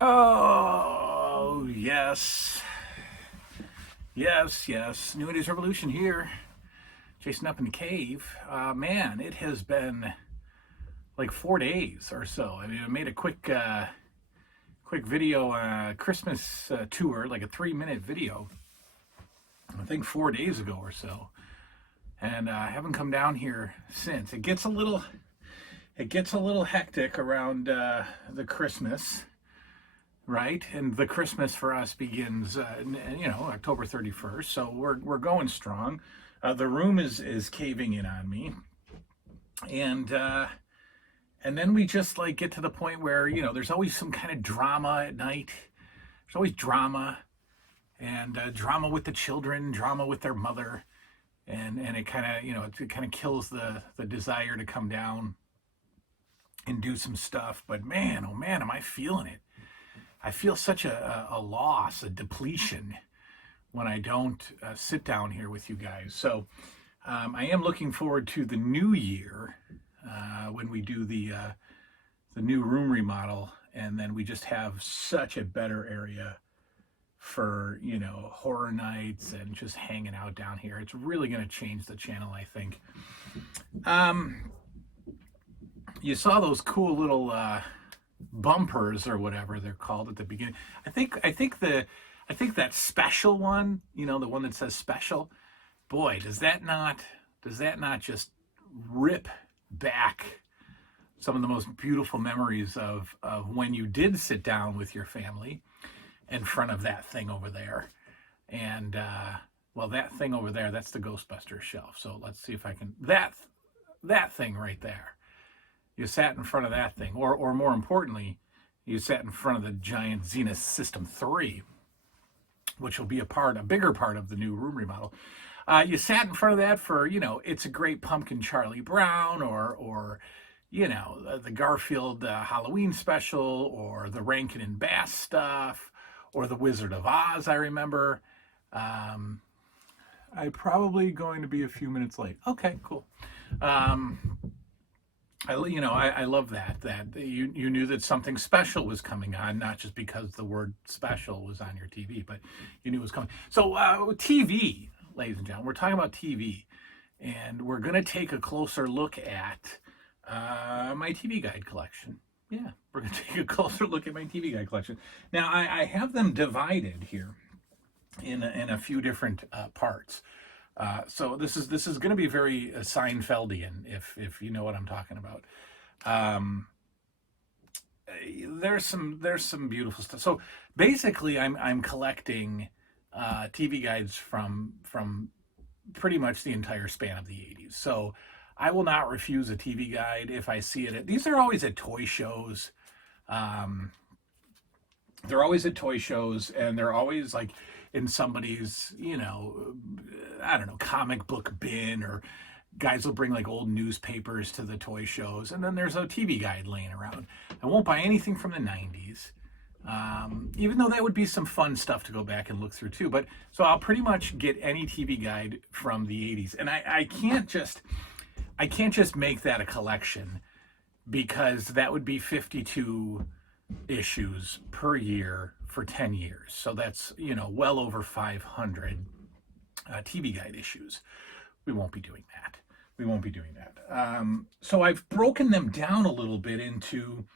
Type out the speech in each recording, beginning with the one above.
Oh, yes. Yes, yes. New 80's Revolution here. Chasing up in the cave. Man, it has been like 4 days or so. I mean, I made a quick video Christmas tour, like a 3-minute video, I think 4 days ago or so. And I haven't come down here since. It gets a little hectic around the Christmas, right? And the Christmas for us begins, October 31st. So we're going strong. The room is caving in on me, and then we just like get to the point where there's always some kind of drama at night. There's always drama, and drama with the children, drama with their mother, and it kind of it kind of kills the desire to come down and do some stuff. But man, oh man, am I feeling it? I feel such a loss, a depletion when I don't sit down here with you guys. So I am looking forward to the new year when we do the new room remodel, and then we just have such a better area for horror nights and just hanging out down here. It's really going to change the channel, I think. You saw those cool little bumpers or whatever they're called at the beginning. I think that special one, the one that says special, boy, does that not just rip back some of the most beautiful memories of when you did sit down with your family in front of that thing over there. And well, that thing over there, that's the Ghostbusters shelf. So let's see if I can, that thing right there. You sat in front of that thing, or more importantly, you sat in front of the giant Zenith System 3, which will be a bigger part of the new room remodel. You sat in front of that for, It's a Great Pumpkin Charlie Brown, or the Garfield Halloween special, or the Rankin and Bass stuff, or the Wizard of Oz, I remember. I'm probably going to be a few minutes late. Okay, cool. I love that you knew that something special was coming on, not just because the word special was on your TV, but you knew it was coming. So TV, ladies and gentlemen, we're talking about TV, and we're going to take a closer look at my TV guide collection. Yeah, we're going to take a closer look at my TV guide collection. Now, I have them divided here in a few different parts. So this is going to be very Seinfeldian, if you know what I'm talking about. There's some beautiful stuff. So basically, I'm collecting TV guides from pretty much the entire span of the 80s. So I will not refuse a TV guide if I see it. These are always at toy shows. They're always at toy shows, and they're always like in somebody's, I don't know, comic book bin, or guys will bring like old newspapers to the toy shows, and then there's a TV guide laying around. I won't buy anything from the 90s, even though that would be some fun stuff to go back and look through too. But so I'll pretty much get any TV guide from the 80s, and I can't just make that a collection, because that would be 52 issues per year for 10 years. So that's, well over 500 TV guide issues. We won't be doing that. So I've broken them down a little bit into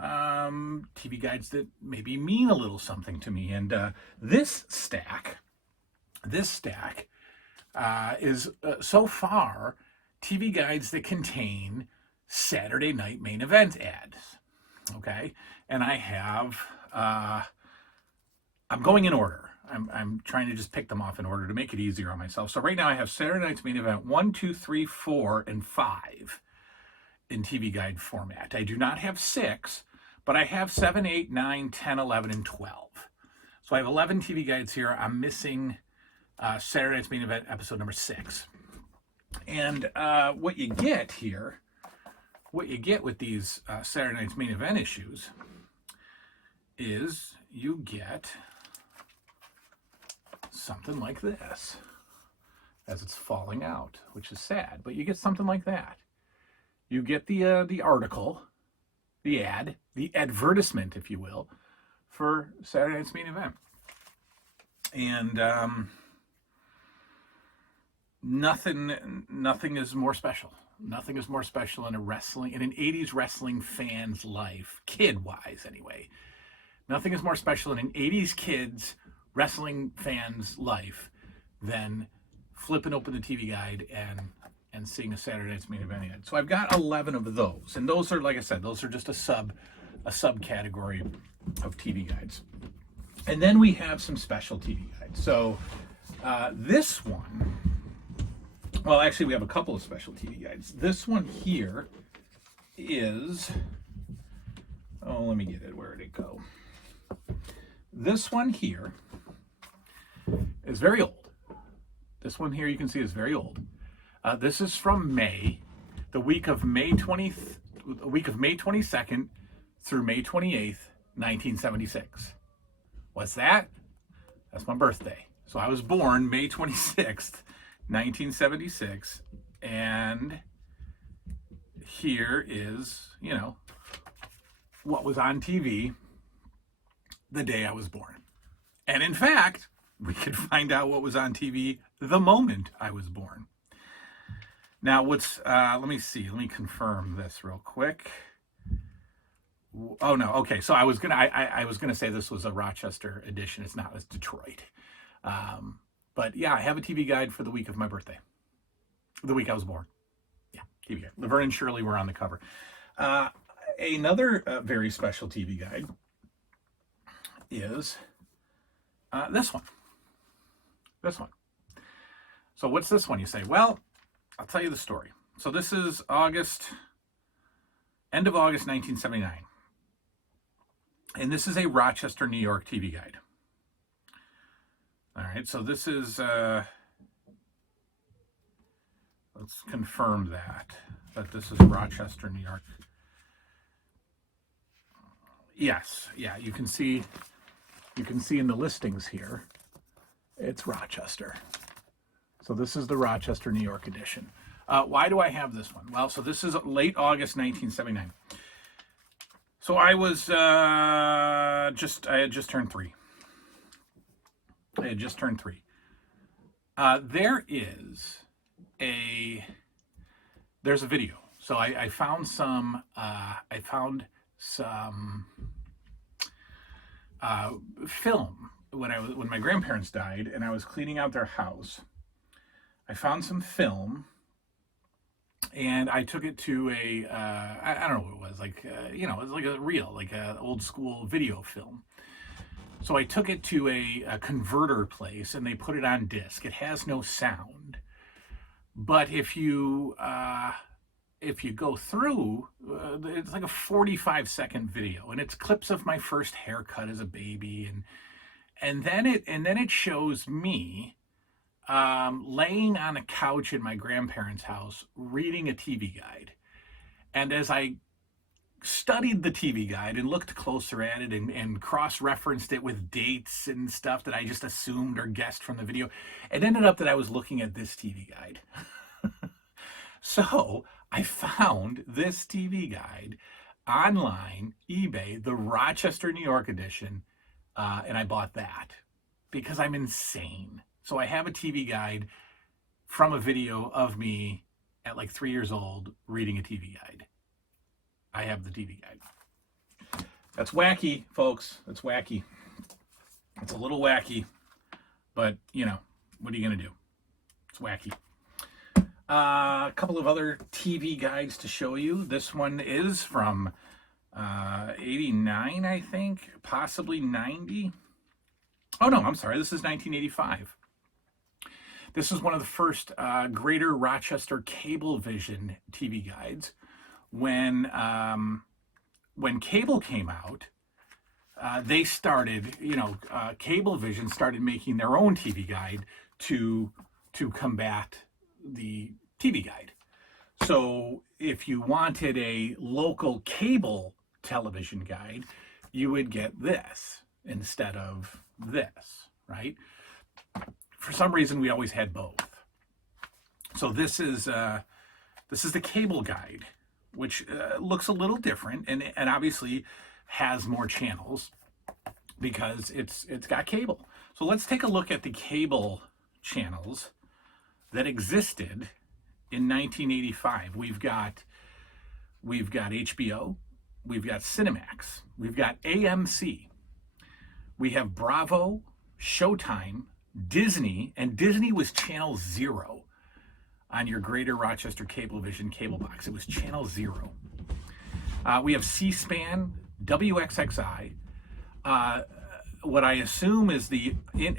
TV guides that maybe mean a little something to me. And this stack is so far TV guides that contain Saturday night main event ads. Okay, and I have, I'm going in order. I'm trying to just pick them off in order to make it easier on myself. So right now I have Saturday night's main event 1, 2, 3, 4, and 5 in TV guide format. I do not have 6, but I have 7, 8, 9, 10, 11, and 12. So I have 11 TV guides here. I'm missing Saturday night's main event episode number 6. And what you get with these Saturday night's main event issues is you get something like this as it's falling out, which is sad, but you get something like that. You get the article, the ad, the advertisement, if you will, for Saturday night's main event. And nothing is more special. Nothing is more special in an 80s wrestling fan's life, kid-wise anyway. Nothing is more special in an 80s kid's wrestling fan's life than flipping open the TV guide and seeing a Saturday night's main event ad. So I've got 11 of those, and those are, like I said, those are just a subcategory of TV guides. And then we have some special TV guides. So this one, well, actually we have a couple of special TV guides. This one here is, oh, let me get it. Where did it go? This one here is very old. This one here you can see is very old. This is from May, the week of May 22nd through May 28th, 1976. What's that? That's my birthday. So I was born May 26th, 1976, and here is, what was on TV the day I was born. And in fact, we could find out what was on TV the moment I was born. Now, let me see. Let me confirm this real quick. Oh no. Okay. So I was gonna say this was a Rochester edition. It's not. It's Detroit. But yeah, I have a TV guide for the week of my birthday, the week I was born. Yeah, TV guide. Laverne and Shirley were on the cover. Another very special TV guide is this one. This one. So what's this one? You say, well, I'll tell you the story. So this is end of August 1979. And this is a Rochester, New York TV guide. All right, so this is, let's confirm that this is Rochester, New York. Yes, yeah, you can see in the listings here, it's Rochester. So this is the Rochester, New York edition. Why do I have this one? Well, so this is late August 1979. So I was I had just turned 3. There's a video. So I found some film when my grandparents died and I was cleaning out their house. I found some film and I took it to I don't know what it was, it was like a reel, like an old school video film. So I took it to a converter place and they put it on disc. It has no sound, but if you go through, it's like a 45-second video, and it's clips of my first haircut as a baby, and then it shows me laying on a couch in my grandparents' house reading a TV guide. And as I studied the TV guide and looked closer at it and cross-referenced it with dates and stuff that I just assumed or guessed from the video, it ended up that I was looking at this TV guide. So I found this TV guide online, eBay, the Rochester, New York edition, and I bought that because I'm insane. So I have a TV guide from a video of me at like 3 years old reading a TV guide. I have the TV guide. That's wacky, folks. That's wacky. It's a little wacky, but what are you going to do? It's wacky. A couple of other TV guides to show you. This one is from 89, I think, possibly 90. Oh, no, I'm sorry. This is 1985. This is one of the first Greater Rochester Cablevision TV guides. When cable came out, they started, Cablevision started making their own TV guide to combat the TV guide. So if you wanted a local cable television guide, you would get this instead of this, right? For some reason, we always had both. So this is the cable guide, which looks a little different and obviously has more channels. because it's got cable. So let's take a look at the cable channels that existed in 1985. We've got HBO, we've got Cinemax, we've got AMC, we have Bravo, Showtime, Disney, and Disney was channel 0 on your Greater Rochester Cablevision cable box. It was channel 0. We have C-SPAN, WXXI. What I assume is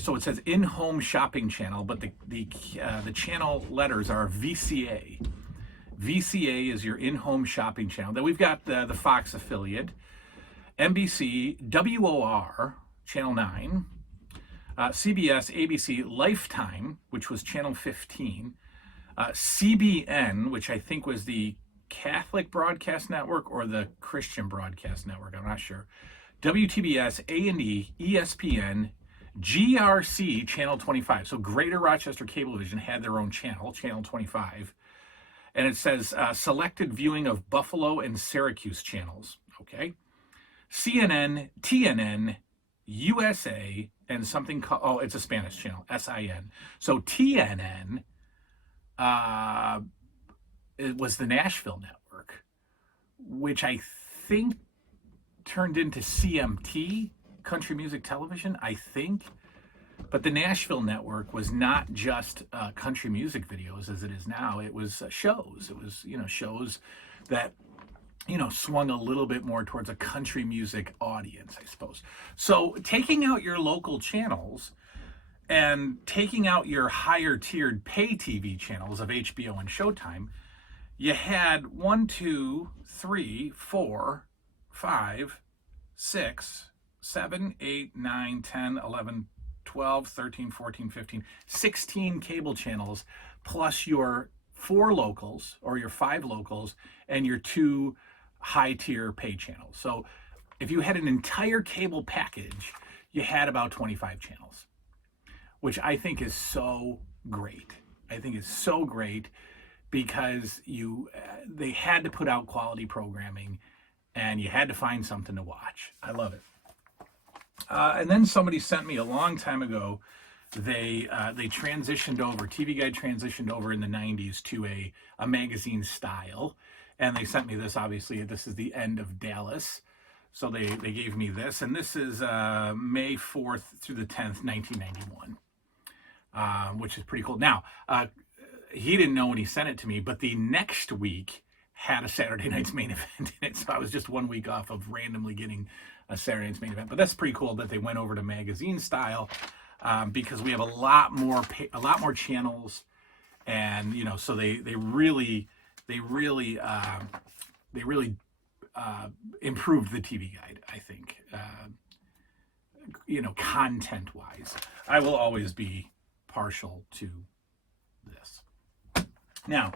so it says in-home shopping channel, but the channel letters are VCA. VCA is your in-home shopping channel. Then we've got the Fox affiliate, NBC, WOR, channel 9, CBS, ABC, Lifetime, which was channel 15, CBN, which I think was the Catholic Broadcast Network or the Christian Broadcast Network, I'm not sure, WTBS, A&E, ESPN, GRC, channel 25. So Greater Rochester Cablevision had their own channel, channel 25. And it says selected viewing of Buffalo and Syracuse channels, okay? CNN, TNN, USA, and something called, oh, it's a Spanish channel, SIN. So TNN, it was the Nashville network, which I think turned into CMT, Country Music Television, I think. But the Nashville network was not just country music videos as it is now. It was shows. It was, shows that, swung a little bit more towards a country music audience, I suppose. So taking out your local channels and taking out your higher tiered pay TV channels of HBO and Showtime, you had 1, 2, 3, 4, 5, 6, 7, 8, 9, 10, 11, 12, 13, 14, 15, 16 cable channels, plus your 4 locals or your 5 locals and your 2 high tier pay channels. So if you had an entire cable package, you had about 25 channels, which I think is so great. I think it's so great because they had to put out quality programming and you had to find something to watch. I love it. And then somebody sent me a long time ago, they transitioned over, TV Guide transitioned over in the 90s to a magazine style. And they sent me this, obviously, this is the end of Dallas. So they gave me this, and this is May 4th through the 10th, 1991, which is pretty cool. Now, he didn't know when he sent it to me, but the next week had a Saturday Night's Main Event in it. So I was just 1 week off of randomly getting a Saturday Night's Main Event. But that's pretty cool that they went over to magazine style because we have a lot more channels, and so they really improved the TV Guide, I think, content wise. I will always be partial to this. Now,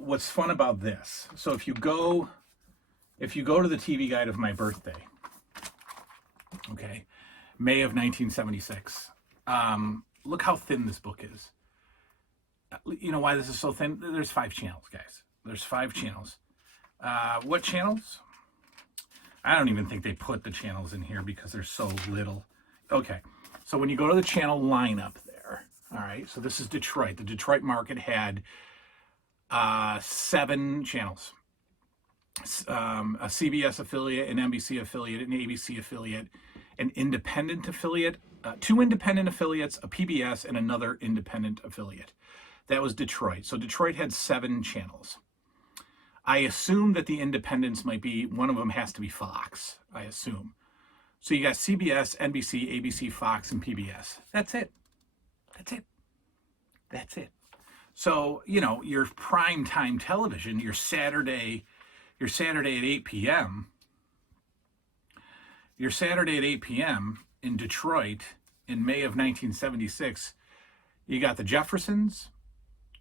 what's fun about this? So if you go to the TV Guide of my birthday, okay, May of 1976, look how thin this book is. You know why this is so thin? There's 5 channels, guys. There's 5 channels. What channels? I don't even think they put the channels in here because there's so little. Okay, so when you go to the channel lineup there, all right, so this is Detroit. The Detroit market had 7 channels. A CBS affiliate, an NBC affiliate, an ABC affiliate, an independent affiliate, 2 independent affiliates, a PBS, and another independent affiliate. That was Detroit. So Detroit had 7 channels. I assume that the independents might be, one of them has to be Fox, I assume. So you got CBS, NBC, ABC, Fox, and PBS. That's it. So, your prime time television, your Saturday at 8 p.m., in Detroit in May of 1976, you got the Jeffersons.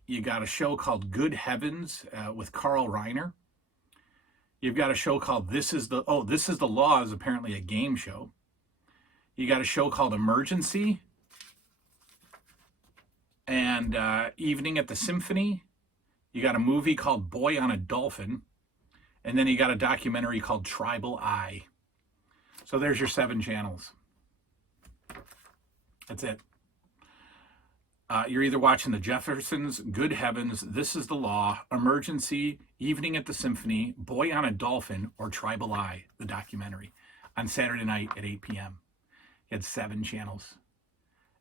You got a show called Good Heavens with Carl Reiner. You've got a show called This is the Law, is apparently a game show. You got a show called Emergency and Evening at the Symphony. You got a movie called Boy on a Dolphin. And then you got a documentary called Tribal Eye. So there's your 7 channels. That's it. You're either watching The Jeffersons, Good Heavens, This Is the Law, Emergency, Evening at the Symphony, Boy on a Dolphin, or Tribal Eye, the documentary, on Saturday night at 8 p.m. He had 7 channels.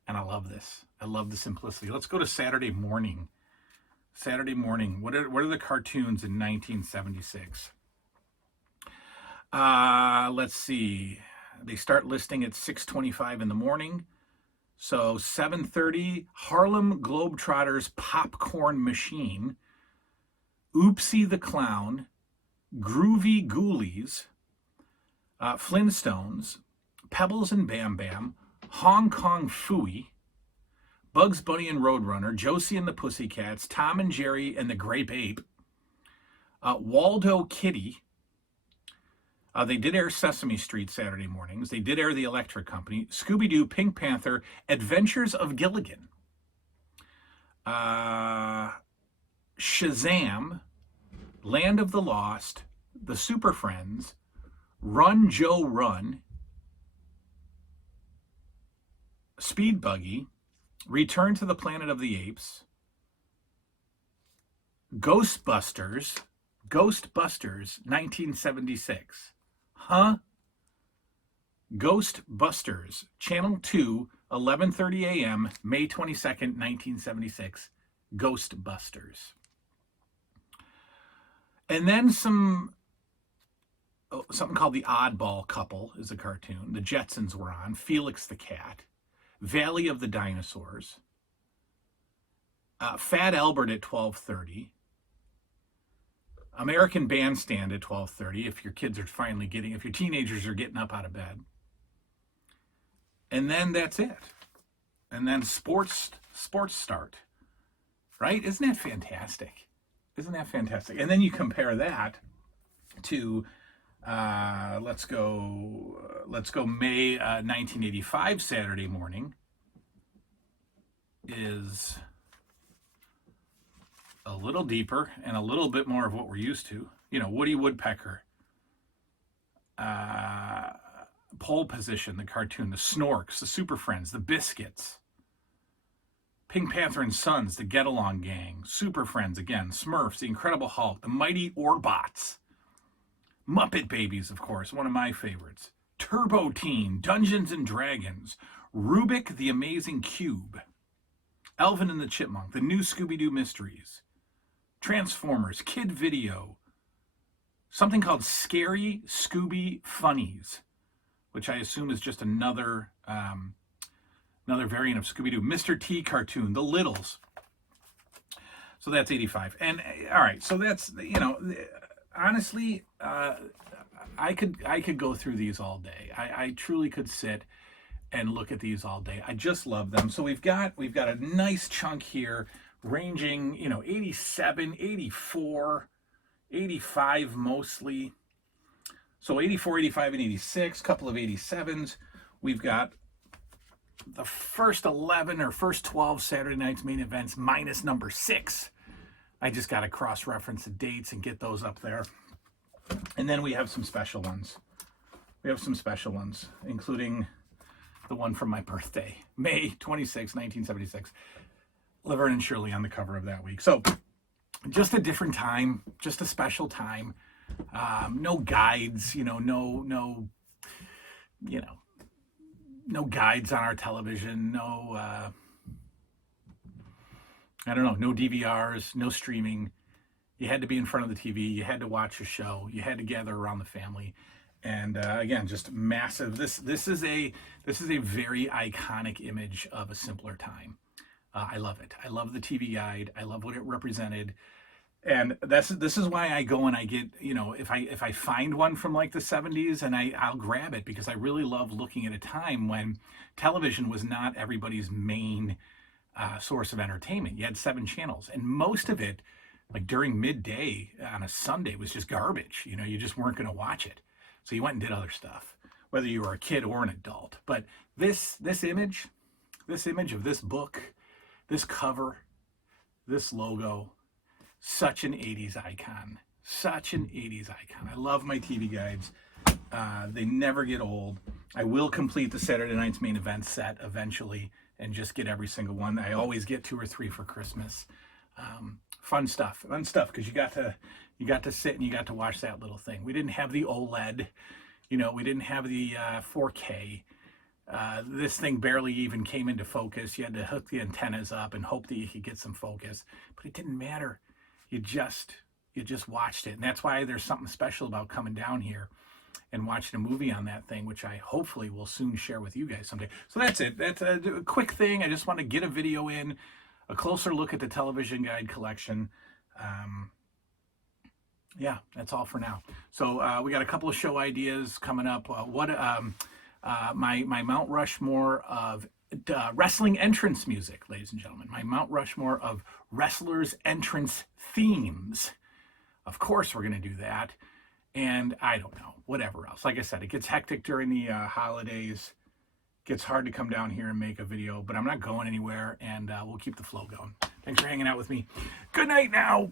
And I love this. I love the simplicity. Let's go to Saturday morning. Saturday morning. What are the cartoons in 1976? Let's see. They start listing at 6:25 in the morning. So 7:30, Harlem Globetrotters Popcorn Machine, Oopsie the Clown, Groovy Ghoulies, Flintstones, Pebbles and Bam Bam, Hong Kong Phooey, Bugs Bunny and Roadrunner, Josie and the Pussycats, Tom and Jerry and the Grape Ape, Waldo Kitty. They did air Sesame Street Saturday mornings. They did air The Electric Company, Scooby-Doo, Pink Panther, Adventures of Gilligan, Shazam, Land of the Lost, The Super Friends, Run, Joe, Run, Speed Buggy, Return to the Planet of the Apes, Ghostbusters, 1976. Huh? Ghostbusters, Channel 2, 11:30 a.m., May 22nd, 1976. Ghostbusters. And then something called The Oddball Couple is a cartoon. The Jetsons were on. Felix the Cat. Valley of the Dinosaurs. Fat Albert at 12:30. American Bandstand at 12:30 if your teenagers are getting up out of bed. And then that's it. And then sports start. Right? Isn't that fantastic? Isn't that fantastic? And then you compare that to let's go May 1985 Saturday morning is a little deeper and a little bit more of what we're used to. Woody Woodpecker, Pole Position, the cartoon, the Snorks, the Super Friends, the Biscuits, Pink Panther and Sons, the Get Along Gang, Super Friends again, Smurfs, the Incredible Hulk, the Mighty Orbots, Muppet Babies, of course, one of my favorites, Turbo Teen, Dungeons and Dragons, Rubik the Amazing Cube, Alvin and the Chipmunk, the New Scooby-Doo Mysteries, Transformers, Kid Video, something called Scary Scooby Funnies, which I assume is just another variant of Scooby-Doo, Mr. T cartoon, The Littles. So that's 85. And all right, so that's, honestly, I could go through these all day. I truly could sit and look at these all day. I just love them. So we've got a nice chunk here ranging, 87, 84, 85 mostly. So 84, 85, and 86, couple of 87s. We've got the first 11 or first 12 Saturday night's main events minus number 6. I just got to cross-reference the dates and get those up there. And then we have some special ones. Including the one from my birthday, May 26, 1976. Laverne and Shirley on the cover of that week. So just a different time, just a special time. No guides, no guides on our television, no DVRs, no streaming. You had to be in front of the TV. You had to watch a show. You had to gather around the family. And again, just massive. This is a very iconic image of a simpler time. I love it. I love the TV guide. I love what it represented. And this is why I go and I get, if I find one from like the 70s, and I'll grab it, because I really love looking at a time when television was not everybody's main source of entertainment. You had 7 channels, and most of it, like during midday on a Sunday, was just garbage. You just weren't going to watch it. So you went and did other stuff, whether you were a kid or an adult. But this image of this book, this cover, this logo, such an 80s icon. I love my TV guides. They never get old. I will complete the Saturday Night's Main Event set eventually and just get every single one. I always get 2 or 3 for Christmas. Fun stuff, because you got to sit and you got to watch that little thing. We didn't have the OLED, we didn't have the 4K. This thing barely even came into focus. You had to hook the antennas up and hope that you could get some focus, but it didn't matter. You just watched it, and that's why there's something special about coming down here and watching a movie on that thing, which I hopefully will soon share with you guys someday. So that's it. That's a quick thing. I just want to get a video in, a closer look at the television guide collection. Yeah, that's all for now. So we got a couple of show ideas coming up. My Mount Rushmore of wrestling entrance music, ladies and gentlemen. My Mount Rushmore of wrestlers' entrance themes. Of course we're going to do that. And I don't know, whatever else. Like I said, it gets hectic during the holidays. It gets hard to come down here and make a video, but I'm not going anywhere, and we'll keep the flow going. Thanks for hanging out with me. Good night now.